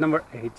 flight number 8.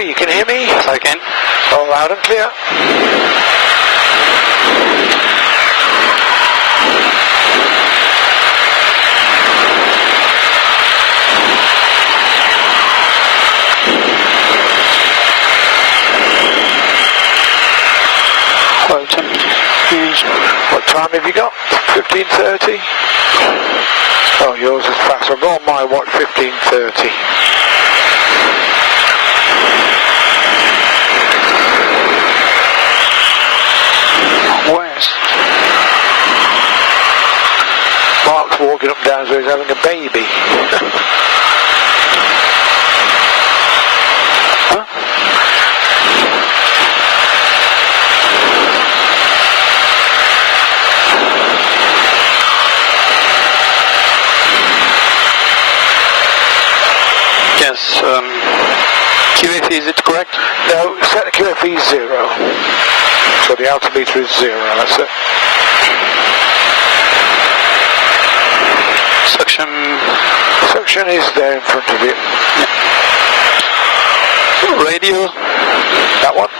You can hear me? Yes, I can. All loud and clear. What time have you got? 15:30? Oh, yours is fast. I've got on my watch 15:30. West. Mark's walking up and down as though he's having a baby. Huh? Yes, QFE, is it correct? No, set the QFE 0. So the altimeter is 0, that's it. Suction. Suction is there in front of you. Yeah. Radio. That one.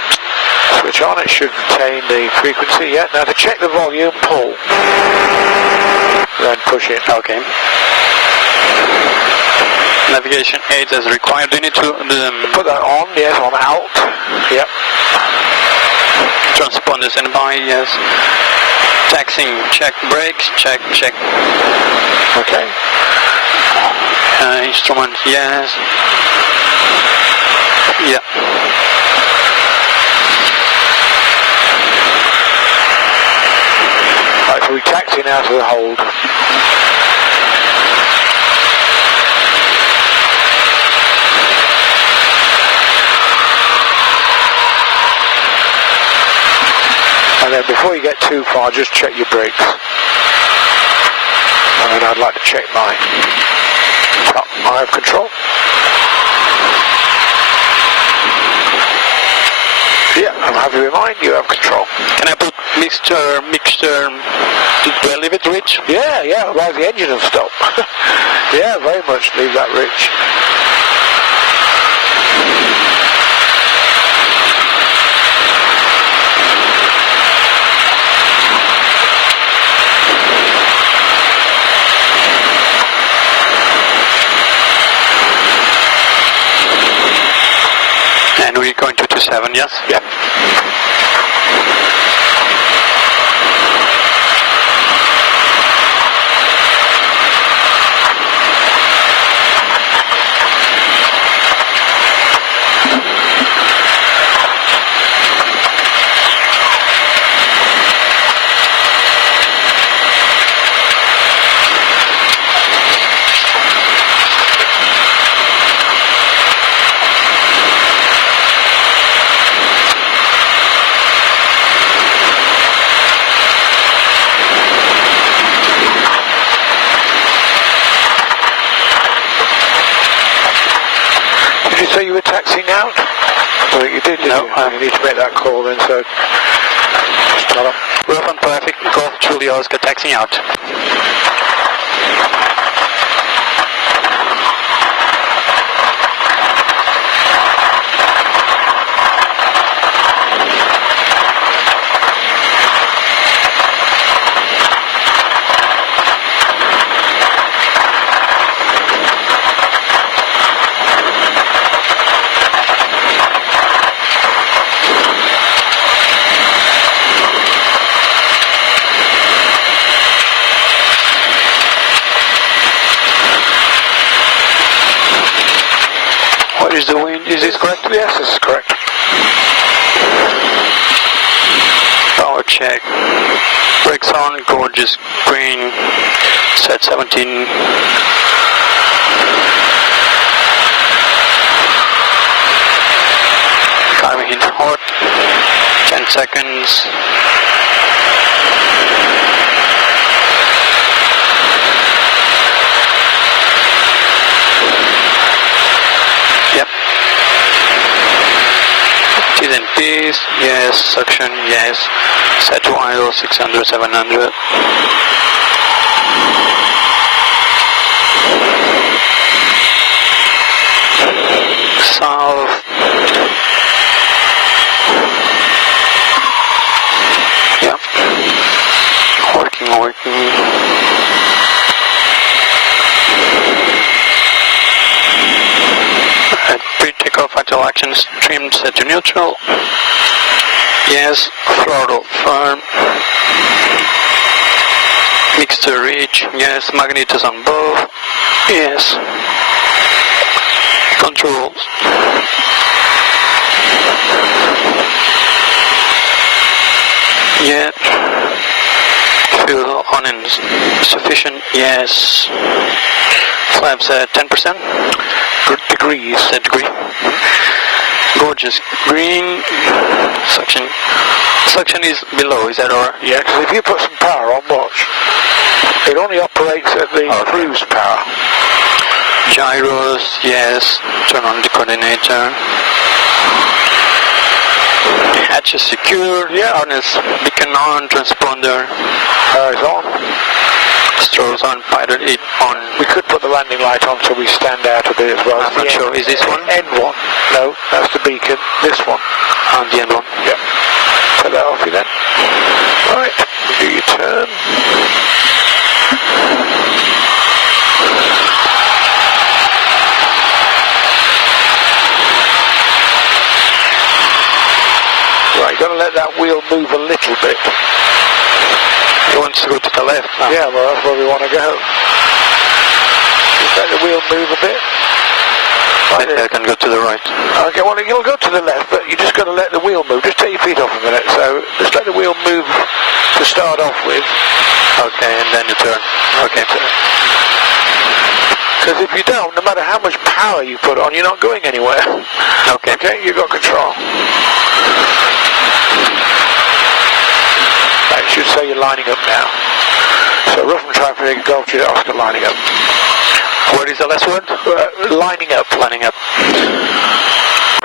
Switch on, it should retain the frequency. Yeah, now to check the volume, pull. Then push it. Okay. Navigation aids as required. Do you need to put that on? Yes, on out. Yep. Transponders and by, yes. Taxing, check. Brakes, check. Okay. Instrument, yes. Yeah. Right, so we taxi now to the hold. And then before you get too far, just check your brakes. And then I'd like to check mine. I have control. Yeah, I'm happy with mine, you have control. Can I put mixture, do I leave it rich? Yeah, otherwise the engine will stop. Yeah, very much leave that rich. And we're going to 27, yes? Yeah. say you were taxiing out? Well, you did, didn't No, you? You need to make that call then, so just tell them. Rougham traffic, Golf Julie Oscar, taxiing out. What is the wind? Is this correct? Yes, this is correct. Power check. Brakes on, gorgeous green. Set 17. Driving in hot. 10 seconds. Yep. T's and P's, yes. Suction, yes. Set to idle, 600, 700. South. Yep. Working. Pre-takeoff vital actions trimmed, set to neutral. Yes. Throttle firm. Mixture reach. Yes. Magnetos on both. Yes. Controls. Yeah. Fuel on and sufficient. Yes. Flaps at 10%. Degrees. That degree. Gorgeous green. Suction is below, is that or? Yeah, because if you put some power on, watch. It only operates at the cruise power. Gyros, yes. Turn on the coordinator. Hatch is secure. Yeah. Harness beacon on. Transponder. Power is on. Strobes on. Pilot 8 on. We could put the landing light on so we stand out a bit as well. I'm not sure. Is this one? N1. No, that's the beacon. This one. On the end one. Yeah. Put that off you then. Right. Do your turn. Right, you've got to let that wheel move a little bit. He wants to go to the left now. Yeah, well, that's where we want to go. Just let the wheel move a bit. I think I can go to the right. Okay, well, you'll go to the left, but you just got to let the wheel move. Just take your feet off a minute. So just let the wheel move to start off with. Okay, and then you turn. Okay. Because if you don't, no matter how much power you put on, you're not going anywhere. Okay. Okay, you've got control. That should say you're lining up now. So Rougham traffic, Golf Juliet Oscar lining up. What is the last word? Lining up. Lining up.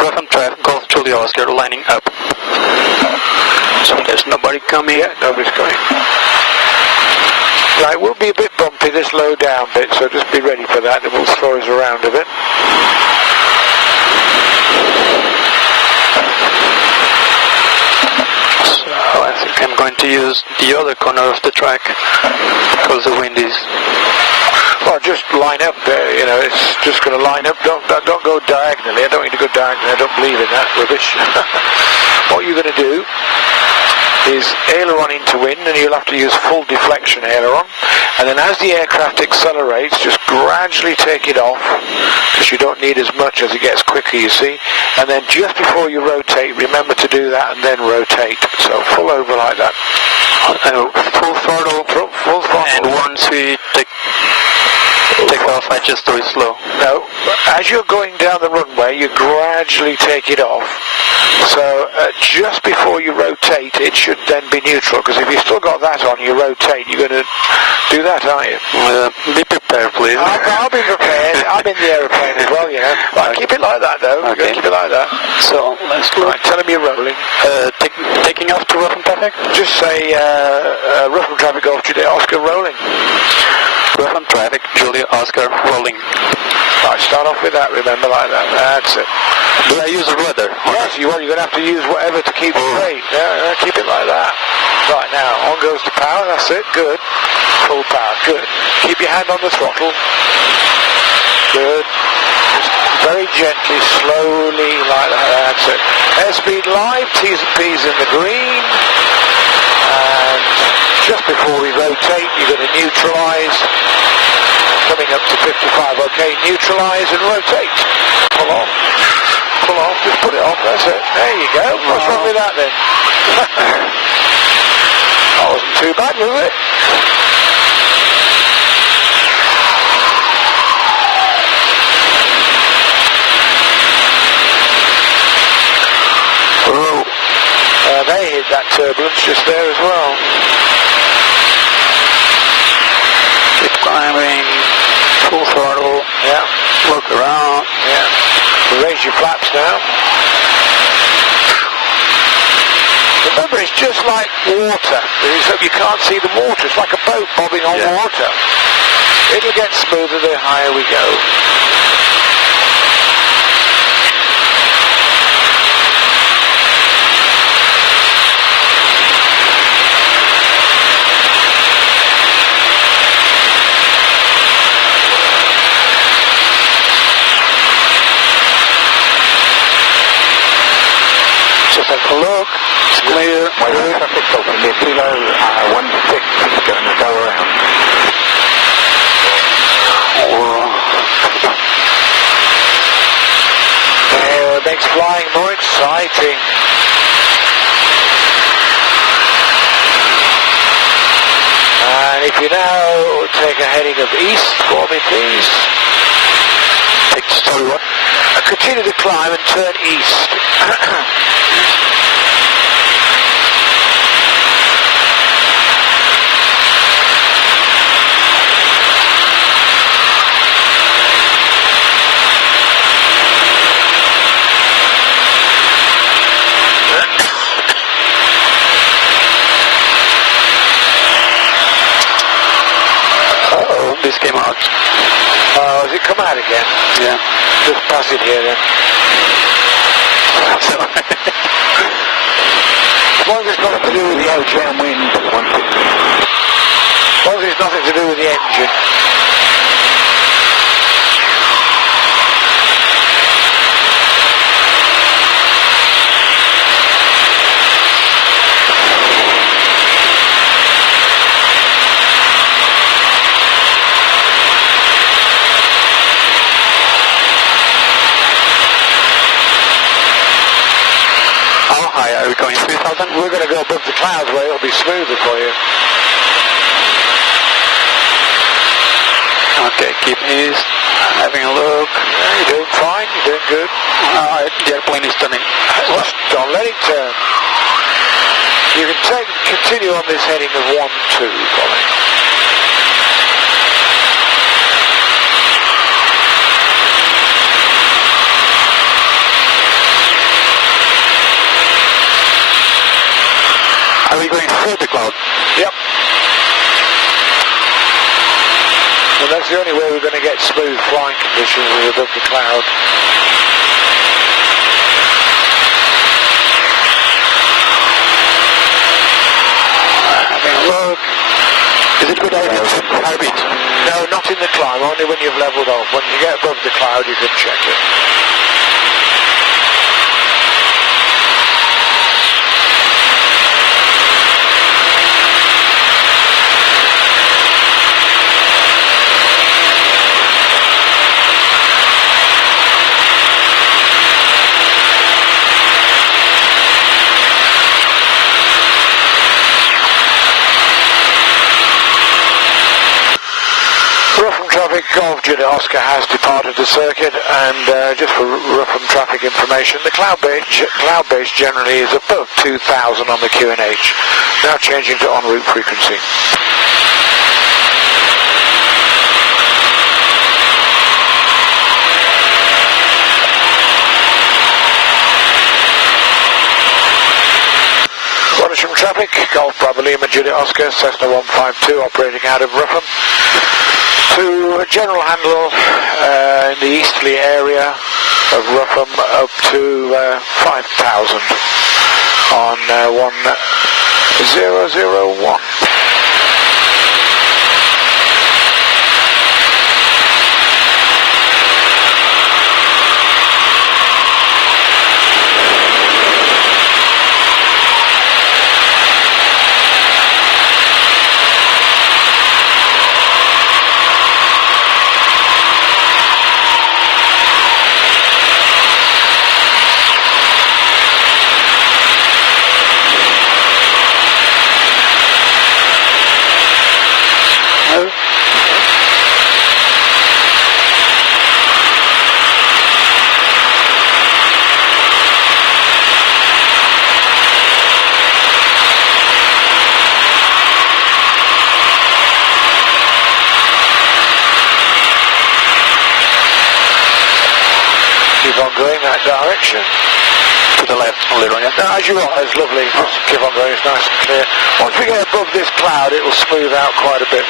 Rougham traffic, Golf Juliet Oscar, lining up. So there's nobody coming. Yeah, nobody's coming. Right, we'll be a bit bumpy, this low down bit, so just be ready for that, and we'll throw us around a bit. So I think I'm going to use the other corner of the track because the wind is... Well, just line up there, you know, it's just going to line up, don't go diagonally. I don't want you to go diagonally, I don't believe in that rubbish. What you're going to do is aileron into wind, and you'll have to use full deflection aileron, and then as the aircraft accelerates, just gradually take it off, because you don't need as much as it gets quicker, you see, and then just before you rotate, remember to do that and then rotate, so full over like that. Full throttle, full throttle. And once we take off, I just do it slow. No, as you're going down the runway, you gradually take it off. So just before you rotate, it should then be neutral, because if you've still got that on, you rotate, you're going to do that, aren't you? Be prepared, please. I'll be prepared. I'm in the aeroplane rolling as well, you know. Right, keep it like that, though. Okay. Keep it like that. So let's look. Right, tell him you're rolling. Taking off to Rougham traffic. Just say Rougham traffic Golf Juliet Oscar rolling. Rougham traffic Julia Oscar rolling. Right, start off with that. Remember, like that. That's it. Do I use a rudder? Yes, you're going to have to use whatever to keep it straight. Yeah, keep it like that. Right, now, on goes the power. That's it. Good. Full power. Good. Keep your hand on the throttle. Good. Just very gently, slowly, like that. That's it. Airspeed live. T's and P's in the green. And just before we rotate, you're going to neutralise. Coming up to 55. Okay, neutralise and rotate. Pull off. Pull off, just put it off, that's it. There you go. What's wrong with that then? That wasn't too bad, was it? They hit that turbulence just there as well. Keep climbing, full throttle. Yeah. Look around. Yeah. Raise your flaps now. Remember, it's just like water. You can't see the water. It's like a boat bobbing on water. It'll get smoother the higher we go. Just have a look. It's clear. Traffic open near Kilo 16 is going to go around. It makes flying more exciting. And if you now take a heading of east for me, please. Sorry, what? Continue to climb and turn east. This came out. Oh, has it come out again? Yeah. Just pass it here then. As long as it's nothing to do with the engine. Wind, As long as it's nothing to do with the engine. How high are we going? 3,000? We're going to go above the clouds where it'll be smoother for you. Okay, keep east. Having a look. Yeah, you're doing fine, you're doing good. The airplane is turning. Well, don't let it turn. You can continue on this heading of 1, 2, Colin. Are we going through the cloud? Yep. Well, that's the only way we're going to get smooth flying conditions is above the cloud. Having a look. Is it good idea to high beat? No, not in the climb, only when you've levelled off. When you get above the cloud, you can check it. Rougham traffic, Golf Juliet Oscar has departed the circuit, and just for Rougham traffic information, the cloud base generally is above 2,000 on the QNH. Now changing to en route frequency. traffic, Golf Bravo Lima Juliet Oscar, Cessna 152 operating out of Rougham to general handle in the easterly area of Rougham up to 5,000 on 1001. Keep on going that direction. To the left, a little, yeah. No, as you are, it's lovely. Just keep on going, it's nice and clear. Once we get above this cloud, it will smooth out quite a bit.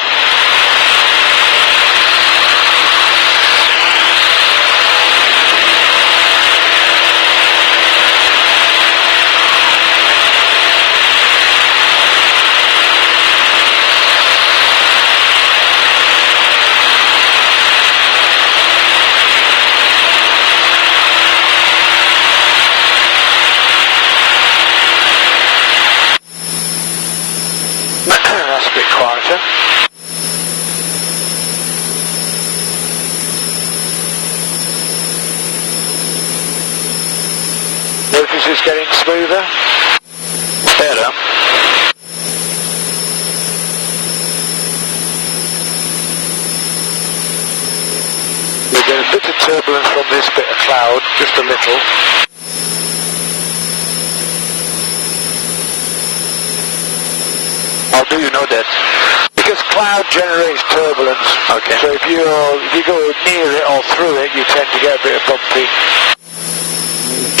That's a bit quieter. Notice it's getting smoother. Better. We get a bit of turbulence from this bit of cloud, just a little. How do you know that? Because cloud generates turbulence. Okay. So if you go near it or through it, you tend to get a bit of bumpy.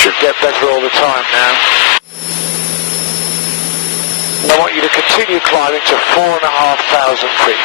Should get better all the time now. And I want you to continue climbing to 4,500 feet.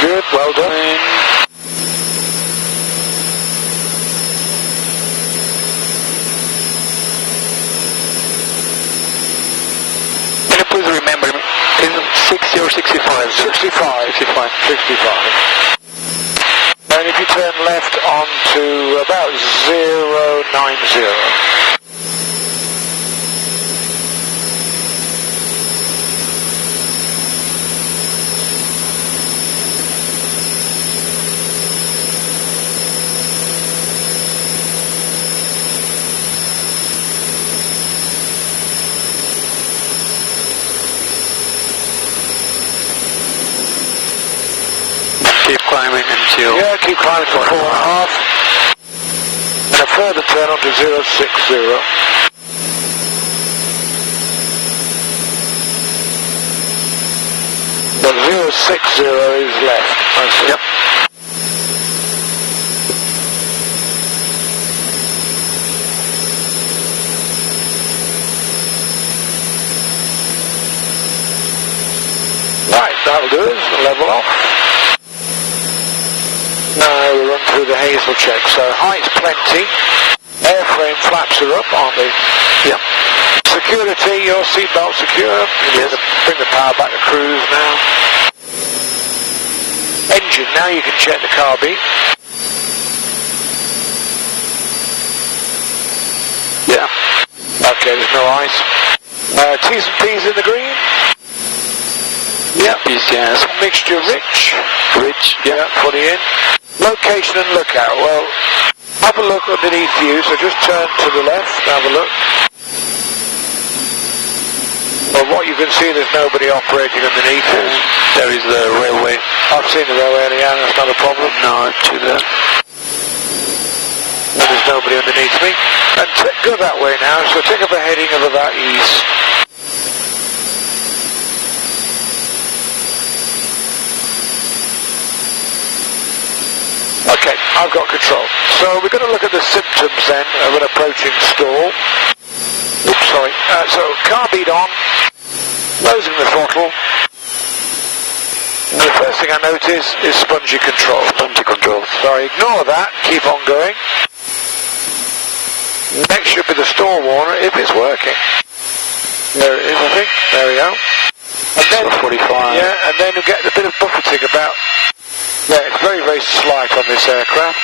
Good, well done. Can you please remember me? Is it 60 or 65? 65. 65. 65. And if you turn left onto about 090. Keep climbing until... Yeah, keep climbing for 4.5. And a further turn onto 060. But 060 is left. I see. Yep. that'll do us, level off. Now we run through the Hazel check, so height's plenty, airframe flaps are up, aren't they? Yeah. Security, your seatbelt secure, Yes. Bring the power back to cruise now. Engine, now you can check the car beat. Yeah. Okay, there's no ice. T's and P's in the green. Yeah. Yes. Mixture rich. Rich. Yeah, fully in. Location and lookout. Well, have a look underneath you, so just turn to the left and have a look. Well, what you can see, there's nobody operating underneath us. There is the railway. I've seen the railway, Leanne, that's not a problem. No, to the... And there's nobody underneath me. And go that way now, so take up a heading of about east. Okay, I've got control. So we're going to look at the symptoms then of an approaching stall. Oops, sorry. So car beat on, closing the throttle. And the first thing I notice is spongy control. Spongy control. So ignore that, keep on going. Next should be the stall warner if it's working. There it is, I think. There we go. And then 45. Yeah, and then you get a bit of buffeting about. Yeah, it's very, very slight on this aircraft.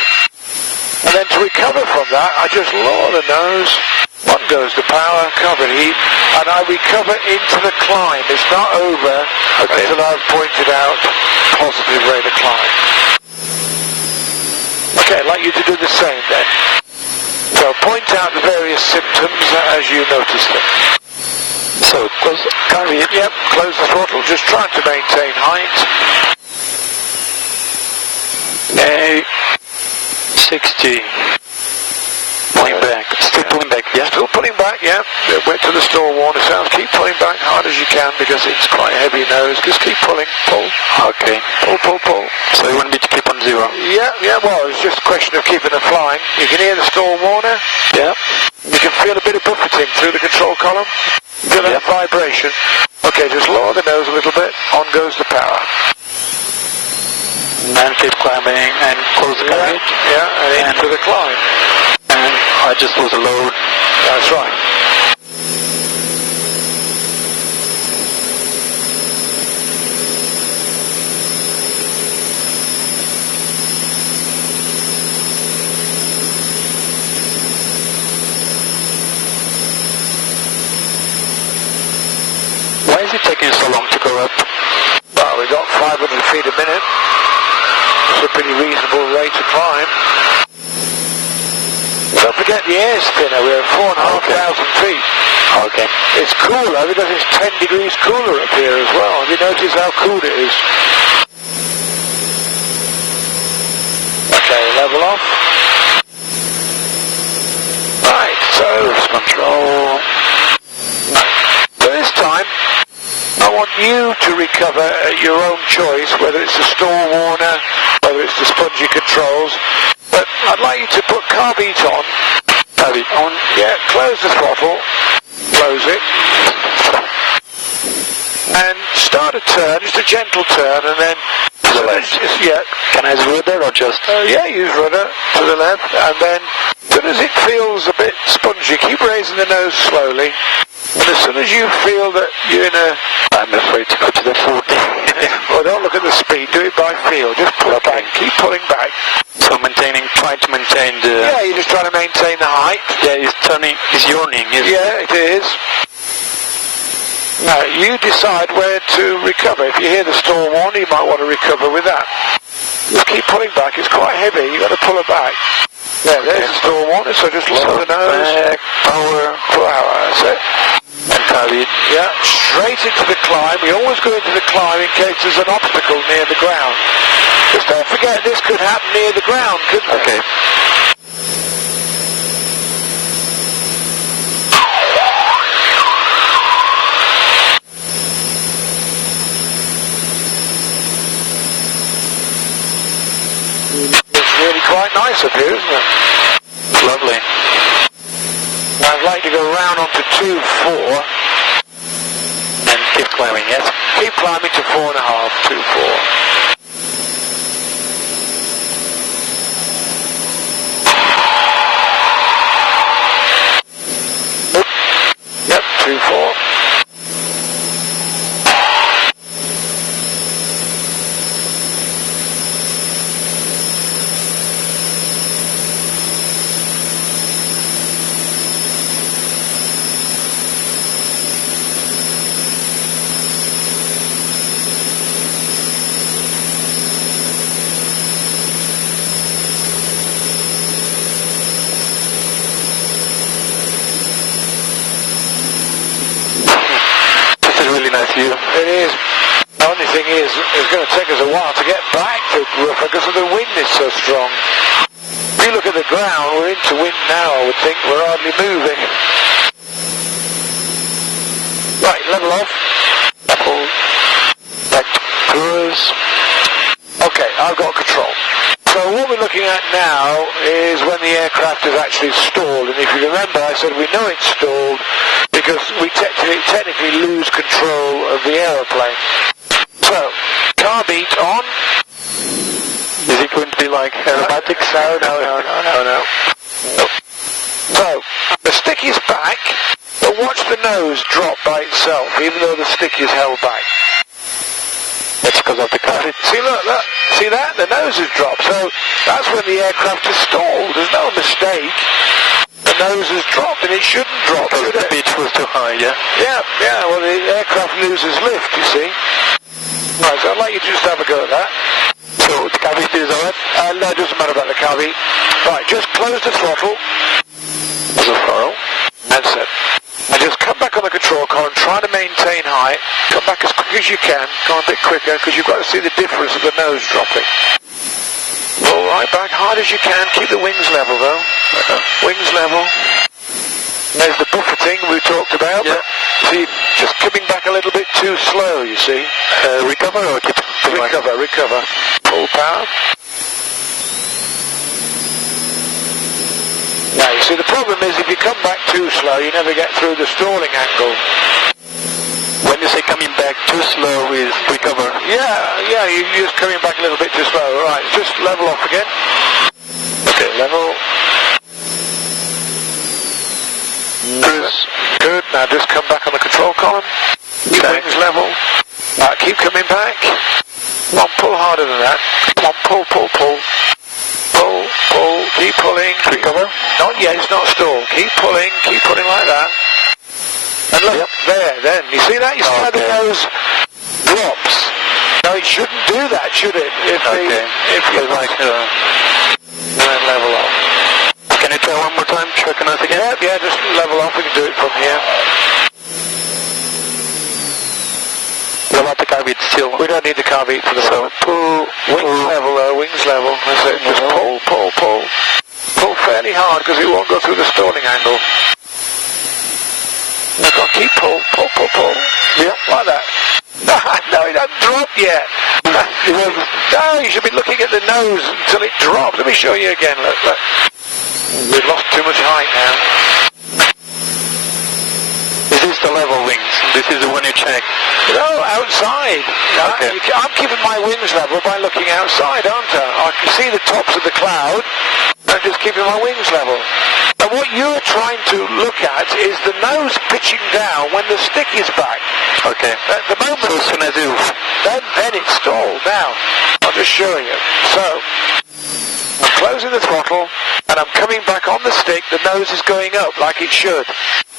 And then to recover from that, I just lower the nose. One goes to power, covered heat, and I recover into the climb. It's not over until I've pointed out positive rate of climb. Okay, I'd like you to do the same then. So point out the various symptoms as you notice them. So, close, carry it. Yep, close the throttle, just trying to maintain height. 60. Pulling back. Still pulling back, yeah? Still pulling back, yeah. Went to the stall warner sounds. Keep pulling back hard as you can because it's quite a heavy nose. Just keep pulling, pull. Okay. Pull. So you want me to keep on 0? Yeah, well, it's just a question of keeping it flying. You can hear the stall warner. Yeah. You can feel a bit of buffeting through the control column. Feel that vibration. Okay, just lower the nose a little bit. On goes the power. And keep climbing and close the carriage. Yeah, and into the climb. And I just lose a load. That's right. Why is it taking so long to go up? Well, we've got 500 feet a minute. It's a pretty reasonable rate to climb. Don't forget the air's thinner. We're at 4,500 feet. Okay. It's cooler because it's 10 degrees cooler up here as well. Have you noticed how cool it is? Okay, level off. Right, so control. So this time, I want you to recover at your own choice, whether it's the stall warner, whether it's the spongy controls. But I'd like you to put car beat on. Car beat on. Yeah, close the throttle. Close it. And start a turn, just a gentle turn, and then to the left. Yeah. Can I use rudder or just? Yeah, use rudder to the left, and then as soon as it feels a bit spongy, keep raising the nose slowly. And as soon as you feel that you're in a... I'm afraid to go to the 40. Well, don't look at the speed, do it by feel. Just pull back, keep pulling back. So trying to maintain the... Yeah, you're just trying to maintain the height. Yeah, it's yawning, isn't it? Yeah, it is. Now, you decide where to recover. If you hear the stall warning, you might want to recover with that. Just keep pulling back. It's quite heavy. You've got to pull it back. Yeah, there's the stall warning, so just lower the nose. Back, power. That's it. And carry it. Yeah, straight into the climb. We always go into the climb in case there's an obstacle near the ground. Just don't forget, this could happen near the ground, couldn't it? Okay. It's really quite nice up here, isn't it? It's lovely. I'd like to go round onto 2-4. And keep climbing, yes? Keep climbing to 4.5, 2-4. Yep, 2-4. You. It is. The only thing is, it's going to take us a while to get back to Rougham because the wind is so strong. If you look at the ground, we're into wind now, I would think. We're hardly moving. Right, level off. Level. Back to cruise. Okay, I've got control. So what we're looking at now is when the aircraft is actually stalled. And if you remember, I said we know it's stalled because we technically lose control of the aeroplane. So, car beat on. Is it going to be like aerobatics? No. So, the stick is back, but watch the nose drop by itself, even though the stick is held back. That's because of the car. See, look, see that? The nose has dropped. So, that's when the aircraft is stalled. There's no mistake. The nose has dropped, and it shouldn't drop, should the it? pitch was too high, yeah? Yeah, well, the aircraft loses lift, you see. Right, so I'd like you to just have a go at that. So, the car beat is alright? No, it doesn't matter about the car beat. Right, just close the throttle. Close the throttle. That's it. And just come back on the control column, try to maintain height. Come back as quick as you can. Go a bit quicker, because you've got to see the difference of the nose dropping. Roll right back, hard as you can. Keep the wings level, though. Wings level. There's the buffeting we talked about. Yeah. See, just coming back a little bit too slow, you see. Recover or keep? Recover. Full power. Now, you see, the problem is if you come back too slow, you never get through the stalling angle. When you say coming back too slow is recover? Yeah, you're just coming back a little bit too slow. Right, just level off again. Okay, level. Good. Now just come back on the control column. Keep wings level. Right, keep coming back. Come on, pull harder than that. Come on, pull. Pull, keep pulling. Recover? Not yet, it's not stalled. Keep pulling like that. And look, then. You see that? You see how the nose drops? No, it shouldn't do that, should it? If you like, then level off. Can you try one more time? Check another again? Yeah, just level off. We can do it from here. What about the car beat still? We don't need the car beat for the moment. Pull, wings level. That's it. Just pull. Pull fairly hard because it won't go through the stalling angle. Look on, keep pull. Yeah, like that. No, it hasn't dropped yet. No, you should be looking at the nose until it drops. Let me show you again. Look. We've lost too much height now. Is this the level wings? This is the one you check? No, outside. Okay. I'm keeping my wings level by looking outside, aren't I? I can see the tops of the cloud. I'm just keeping my wings level. And what you're trying to look at is the nose pitching down when the stick is back. Okay. At the moment, So as soon as you... then it's stalled. Now, I'll just show you. So, I'm closing the throttle, and I'm coming back on the stick. The nose is going up like it should.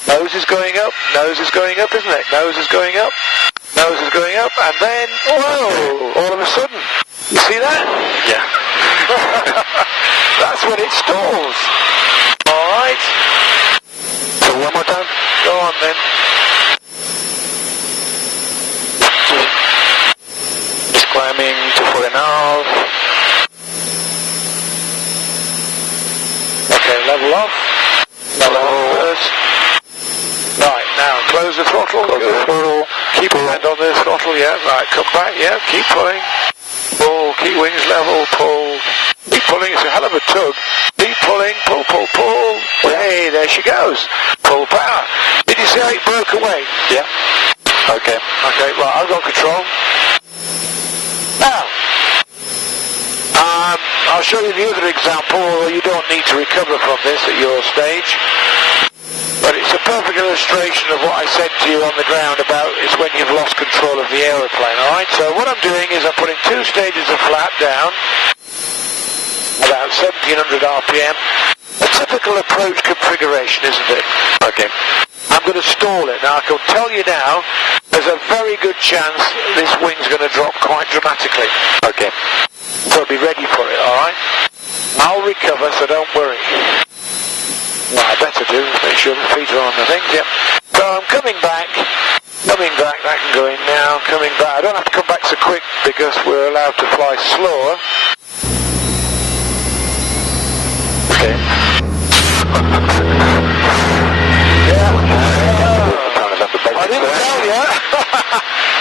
Nose is going up, isn't it? Nose is going up, and then, whoa, all of a sudden. You see that? Yeah. That's when it stalls. All right. So one more time. Go on then. Just climbing to 4.5. Okay, level off. Level off first. Right, now close the throttle. Keep your hand on the throttle, yeah. Right, come back, yeah. Keep pulling. Pull, keep wings level, pull. Keep pulling, it's a hell of a tug. Keep pulling, pull. Hey, there she goes. Full power. Did you see how it broke away? Yeah. Okay. Okay, right, I've got control. Now, I'll show you the other example, although you don't need to recover from this at your stage. But it's a perfect illustration of what I said to you on the ground about is when you've lost control of the aeroplane, alright? So what I'm doing is I'm putting 2 stages of flap down, about 1700 RPM. A typical approach configuration, isn't it? Okay. I'm going to stall it. Now I can tell you now, there's a very good chance this wing's going to drop quite dramatically. Okay. So be ready for it, alright? I'll recover, so don't worry. Well, I better do, make sure the feet are on the things, yep. So I'm coming back, that can go in now, coming back. I don't have to come back so quick because we're allowed to fly slower. Okay. I didn't tell you.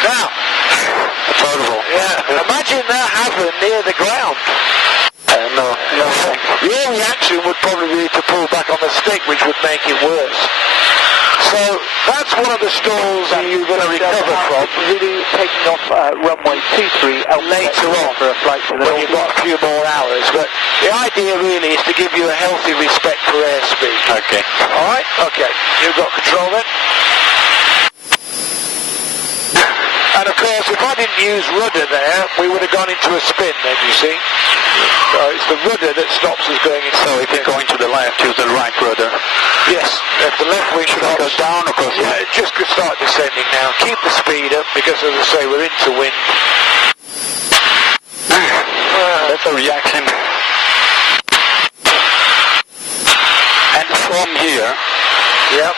Now, Affordable. yeah, imagine that happened near the ground. No. Your reaction would probably be to pull back on the stick, which would make it worse. So that's one of the stalls that you're going to recover from. Really taking off runway 23 Later on, for a flight to the when you've got a few more hours. But the idea really is to give you a healthy respect for airspeed. Okay. Alright? Okay. You've got control then. And of course, if I didn't use rudder there, we would have gone into a spin then, you see. So it's the rudder that stops us going into So if you're going to the left, use the right rudder. Yes, if the left wing Should I go down or cross? Yeah, just could start descending now. Keep the speed up because, as I say, we're into wind. That's a reaction. And from here, Yep.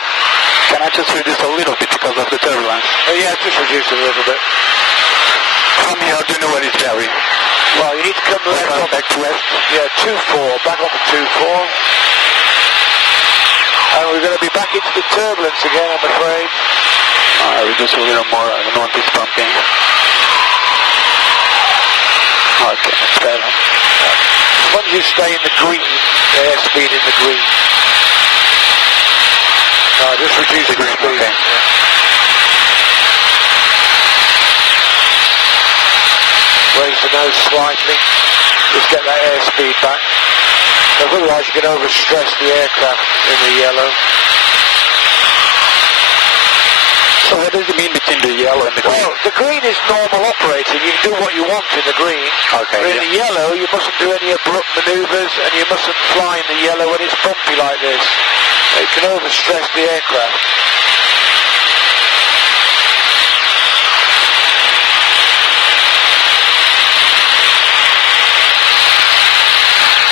can I just reduce a little bit because of the turbulence? Oh, yeah, just reduce it a little bit. From here, do you know where it's very? Well, you need to come left on back to left. Yeah, 2-4, back on the 2-4. And we're going to be back into the turbulence again, I'm afraid. Reduce a little more. I don't want this pumping. Okay, that's better. As long as you stay in the green, the airspeed in the green. No, just reduce the green, speed. okay. Yeah. Raise the nose slightly. Just get that airspeed back. Because otherwise you can overstress the aircraft in the yellow. So what does it mean between the yellow and the green? Well, the green is normal operating. You can do what you want in the green. Okay, But in the yellow, you mustn't do any abrupt manoeuvres and you mustn't fly in the yellow when it's bumpy like this. It can overstress the aircraft.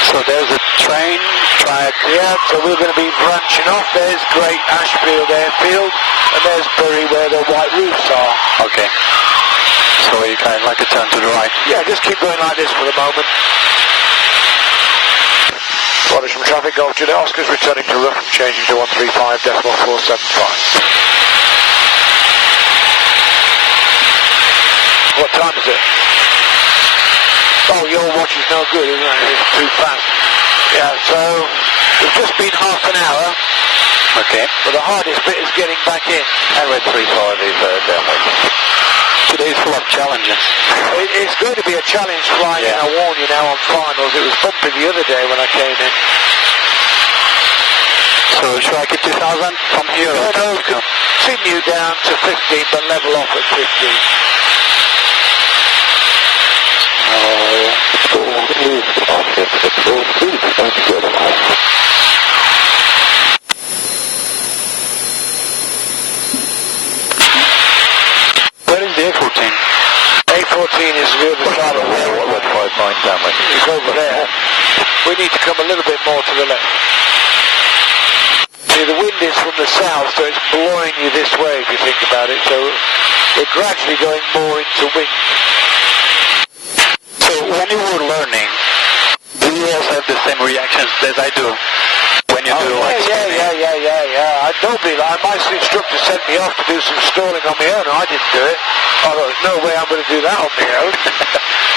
So there's a train track. Yeah, so we're going to be branching off. There's Great Ashfield Airfield, and there's Bury where the white roofs are. Okay. So you kind of like a turn to the right. Yeah, just keep going like this for the moment. Scottish from traffic, Golf Juliet Oscar's returning to Rougham, changing to 135.475. What time is it? Oh, your watch is no good, isn't it? It's too fast. Yeah, so we've just been half an hour. Okay. But the hardest bit is getting back in. And red 35 is downward. Today is full of challenges. It's going to be a challenge flying in, I warn you now, on finals. It was bumpy the other day when I came in. So should I keep 2,000 from here? No, continue down to 15, but level off at 15. Where is the A14? A14 is the other side of the road. 159 downward. It's over there. We need to come a little bit more to the left. See, the wind is from the south, so it's blowing you this way if you think about it. So we're gradually going more into wind. So when you were learning, do you also have the same reactions as I do? When you do like spinning? Yeah. I don't believe that. My instructor sent me off to do some stalling on my own, and I didn't do it. I thought, there's no way I'm going to do that on my own.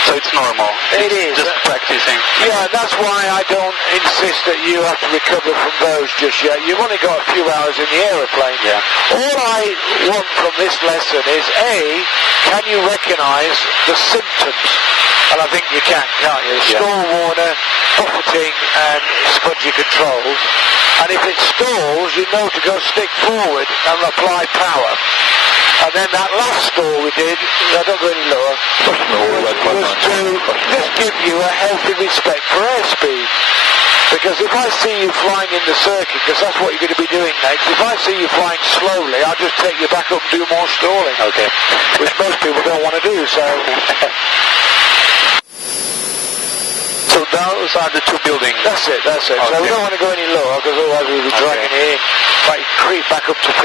So it's normal. It is. Just practice missing. Yeah, that's why I don't insist that you have to recover from those just yet. You've only got a few hours in the aeroplane. Yeah. All I want from this lesson is, A, can you recognise the symptoms? And I think you can, can't you? Yeah. Stall warner, buffeting and spongy controls. And if it stalls, you know to go stick forward and apply power. And then that last stall we did, I don't go any lower, was to just give you a healthy respect for airspeed. Because if I see you flying in the circuit, because that's what you're going to be doing next, if I see you flying slowly, I'll just take you back up and do more stalling. Okay. Which most people don't want to do, so... So those are the two buildings. That's it. Okay. So we don't want to go any lower, because otherwise we'll be dragging it in. But you creep back up to 15.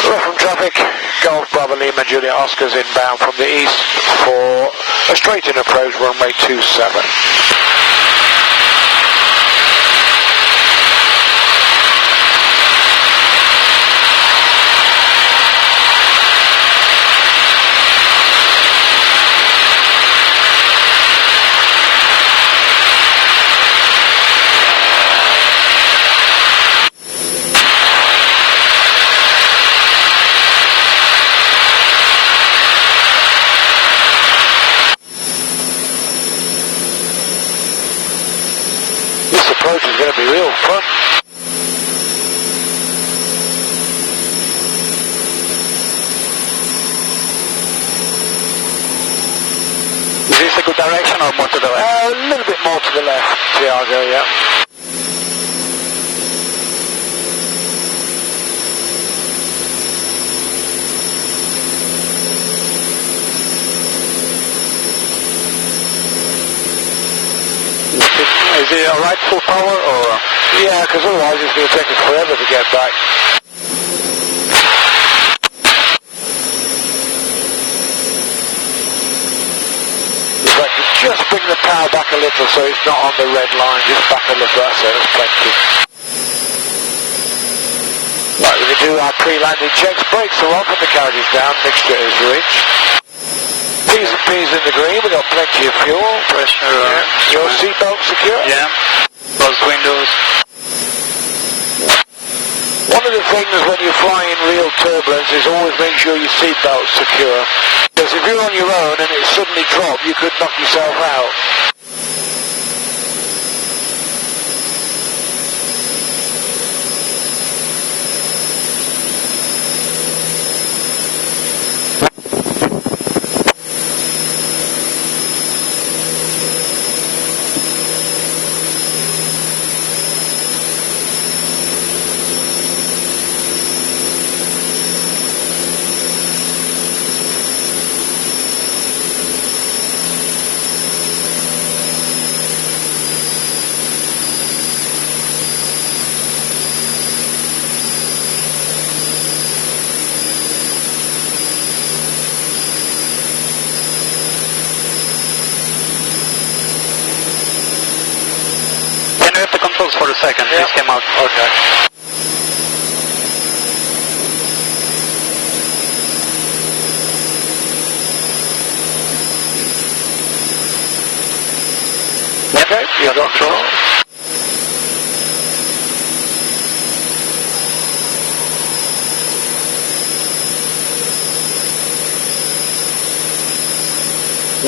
Rougham traffic, Golf Bravo Lima Juliet Oscars inbound from the east for a straight-in approach, runway 27. Approach is going to be real fun. Is this a good direction or more to the left? A little bit more to the left, Tiago, yeah. Is it alright full power or? Yeah, because otherwise it's going to take us forever to get back. If I could just bring the power back a little so it's not on the red line, just back a little, that's it, that's plenty. Right, we can do our pre-landing checks. Brakes are on, put the carriages down, mixture is rich. P's and P's in the green, we've got plenty of fuel. Pressure. Your seatbelt secure? Yeah. Close windows. One of the things when you fly in real turbulence is always make sure your seatbelt's secure. Because if you're on your own and it suddenly drops, you could knock yourself out. For a second, yeah. This came out. Okay. Okay, you got control.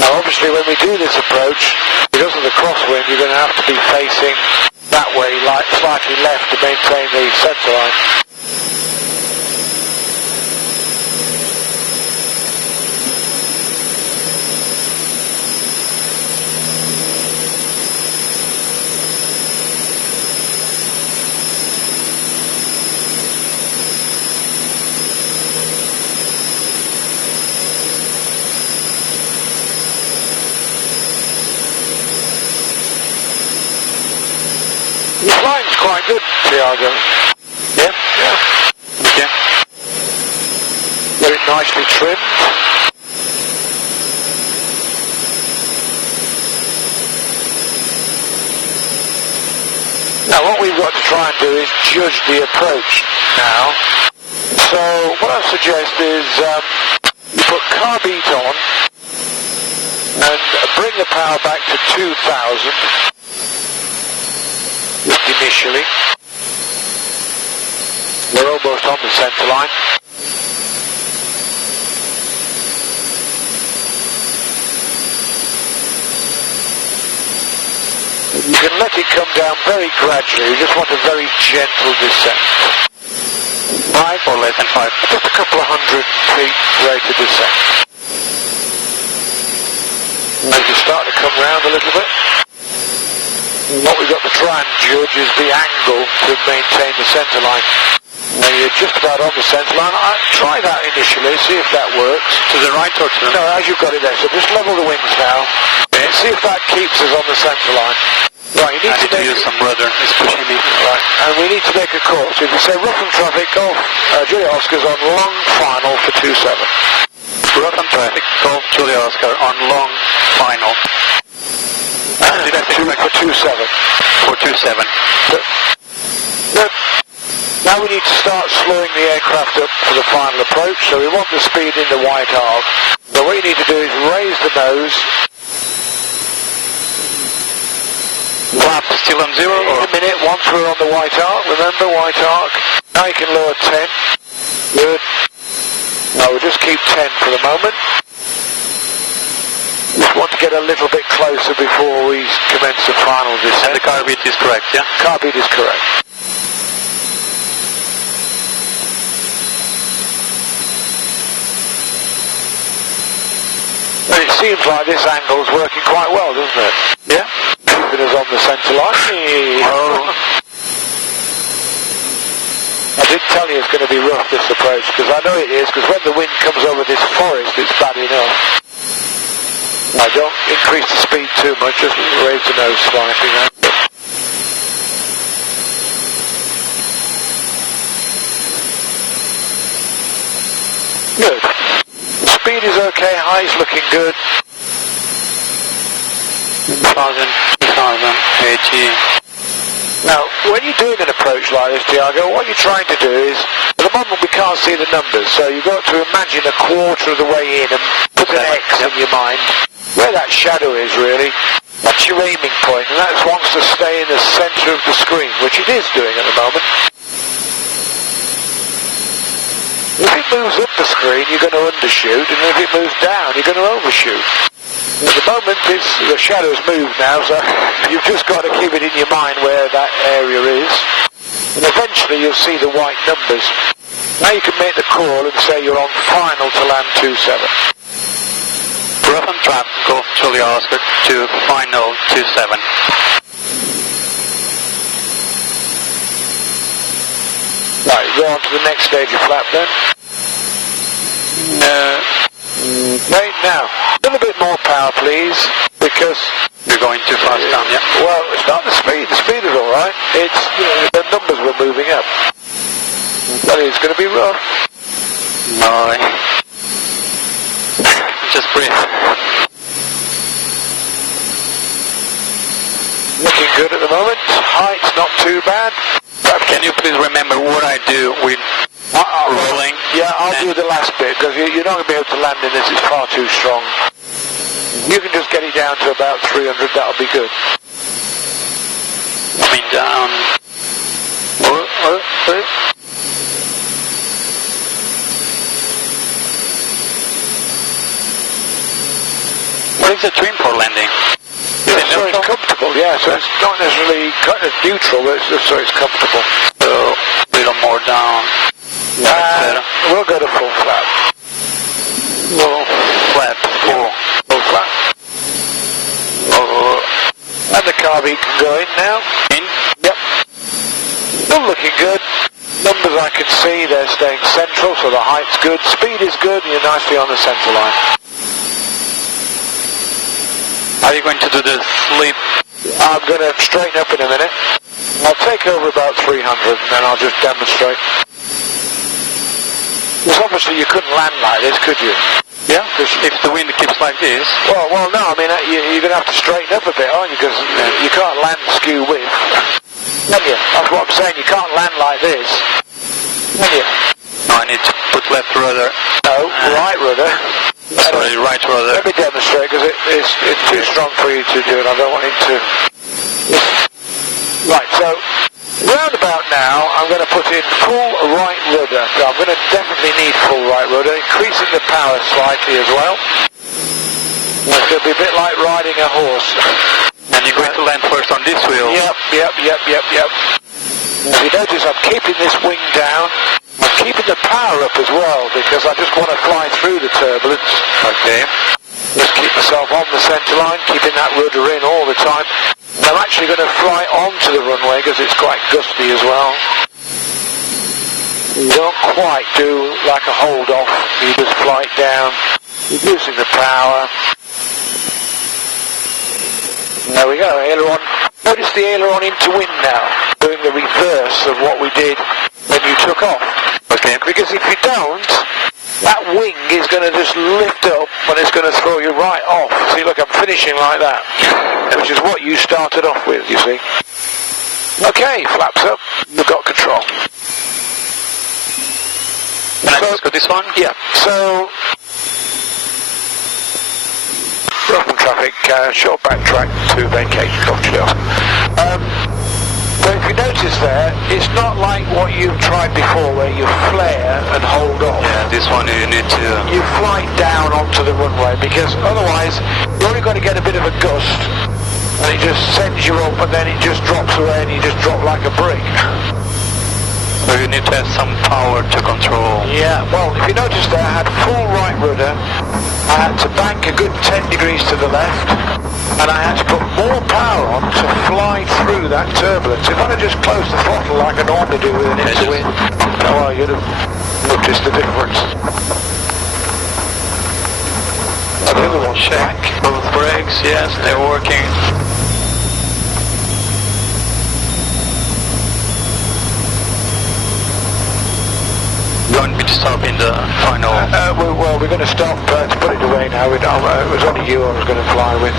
Now obviously when we do this approach, because of the crosswind, you're going to have to be facing that way, like slightly left to maintain the centre line. Your flying's quite good, Tiago. Yeah? Yeah. Okay. Very nicely trimmed. Now what we've got to try and do is judge the approach now. So what I suggest is You put carbeat on and bring the power back to 2000 just initially. We're almost on the centre line. You can let it come down very gradually. You just want a very gentle descent. 5 or less than 5? Just a couple of 100 feet rate of descent. As you start to come round a little bit, what we've got to try and judge is the angle to maintain the centre line. Now you're just about on the centre line. Try that initially, see if that works. To the right or to the left? No, as you've got it there. So just level the wings now. Okay. See if that keeps us on the centre line. Right, you need to use some rudder. It's pushing me. Right, and we need to make a call. So if you say Rougham traffic, Golf Julia Oscar's on long final for 27. Rougham traffic, Golf Julia Oscar on long final. Did I for 27. For 27. Good. Now we need to start slowing the aircraft up for the final approach. So we want the speed in the white arc. So what you need to do is raise the nose. Flap still on 0 or? In a minute, once we're on the white arc, remember white arc. Now you can lower 10. Good. Now we'll just keep 10 for the moment. Just want to get a little bit closer before we commence the final descent. And the carbeat is correct, yeah? Carbeat is correct. And it seems like this angle's working quite well, doesn't it? Yeah. Keeping us on the centre line. Oh. I did tell you it's going to be rough, this approach, because I know it is, because when the wind comes over this forest, it's bad enough. Now, don't increase the speed too much, just raise the nose slightly now. Good. Speed is okay, high's looking good. 2080. Now, when you're doing an approach like this, Tiago, what you're trying to do is, at the moment we can't see the numbers, so you've got to imagine a quarter of the way in and put an X in your mind, where that shadow is really. That's your aiming point, and that wants to stay in the centre of the screen, which it is doing at the moment. If it moves up the screen, you're going to undershoot, and if it moves down, you're going to overshoot. At the moment, the shadow's moved now, so you've just got to keep it in your mind where that area is. And eventually you'll see the white numbers. Now you can make the call and say you're on final to land 27. Rougham trap, Golf Julia Oscar to final 27. Right, go on to the next stage of flap then. Okay, now, a little bit more power please, because You're going too fast down, yeah? well, it's not the speed is alright, it's the numbers were moving up. But it's going to be rough. No. Just breathe. Looking good at the moment, height's not too bad. Can you please remember what I do with rolling? Yeah, I'll do the last bit, because you're not going to be able to land in this, it's far too strong. You can just get it down to about 300, that'll be good. Coming down. What is the trim for landing? Is it So neutral? it's comfortable, yeah, so it's not necessarily kind of neutral, but it's just so it's comfortable. So, a little more down. We'll go to full flap. Full flat. Full flap. And the carbeat can go in now. In? Yep. Still looking good. Numbers I can see, they're staying central, so the height's good. Speed is good, and you're nicely on the centre line. Are you going to do the slip? I'm going to straighten up in a minute. I'll take over about 300, and then I'll just demonstrate. Because obviously you couldn't land like this, could you? Yeah, if the wind keeps like this. Well, no, I mean, you're going to have to straighten up a bit, aren't you? Because you can't land skew with, can you? That's what I'm saying, you can't land like this, can you? No, I need to put left rudder. No, right rudder. Sorry, right rudder. Let me demonstrate because it's too strong for you to do, and I don't want it to. Right, so roundabout now, I'm going to put in full right rudder. So I'm going to definitely need full right rudder, increasing the power slightly as well. It's going to be a bit like riding a horse. And you're going to land first on this wheel. Yep. As you notice, I'm keeping this wing down. I'm keeping the power up as well because I just want to fly through the turbulence. Okay. Just keep myself on the centre line, keeping that rudder in all the time. And I'm actually going to fly onto the runway because it's quite gusty as well. You don't quite do like a hold off. You just fly it down, reducing the power. There we go, aileron. Notice the aileron into wind now, doing the reverse of what we did when you took off. Okay. Because if you don't, that wing is going to just lift up and it's going to throw you right off. See, look, I'm finishing like that, which is what you started off with, you see. Okay, flaps up, you've got control. Can I just go this one? Yeah, so Rougham traffic, short backtrack to vacate Cochdale. So if you notice there, it's not like what you've tried before where you flare and hold off. Yeah, this one you need to... You fly down onto the runway because otherwise you're only going to get a bit of a gust and it just sends you up and then it just drops away and you just drop like a brick. So you need to have some power to control. Yeah, well, if you notice there, I had full right rudder. I had to bank a good 10 degrees to the left, and I had to put more power on to fly through that turbulence. If I'd have just closed the throttle like I normally do with an into-wind, oh, well, you'd have noticed the difference. The other one, check. Both brakes, yes, they're working. Going to stop in the final. Well, we're going to stop to put it away now. It was only you I was going to fly with.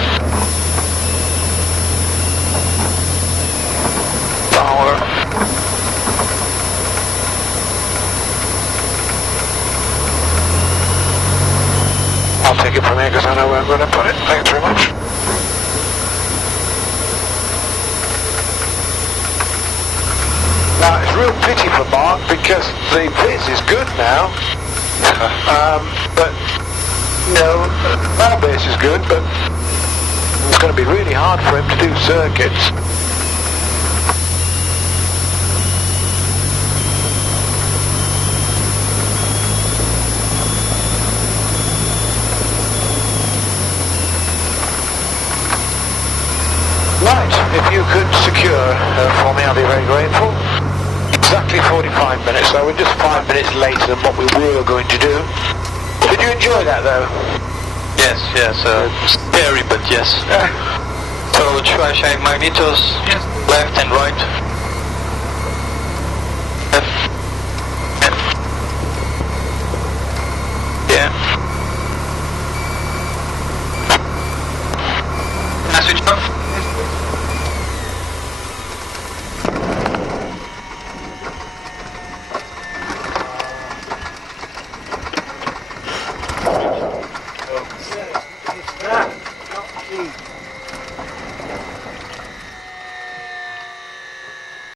Power. I'll take it from here because I know where I'm going to put it. Thanks very much. Now, it's a real pity for Mark because the Viz is good now. But, you know, our base is good, but it's going to be really hard for him to do circuits. Right, if you could secure for me, I'll be very grateful. Exactly 45 minutes, so we're just 5 minutes later than what we were going to do. Did you enjoy that though? Yes, scary, but yes. So trash magnetos, left and right.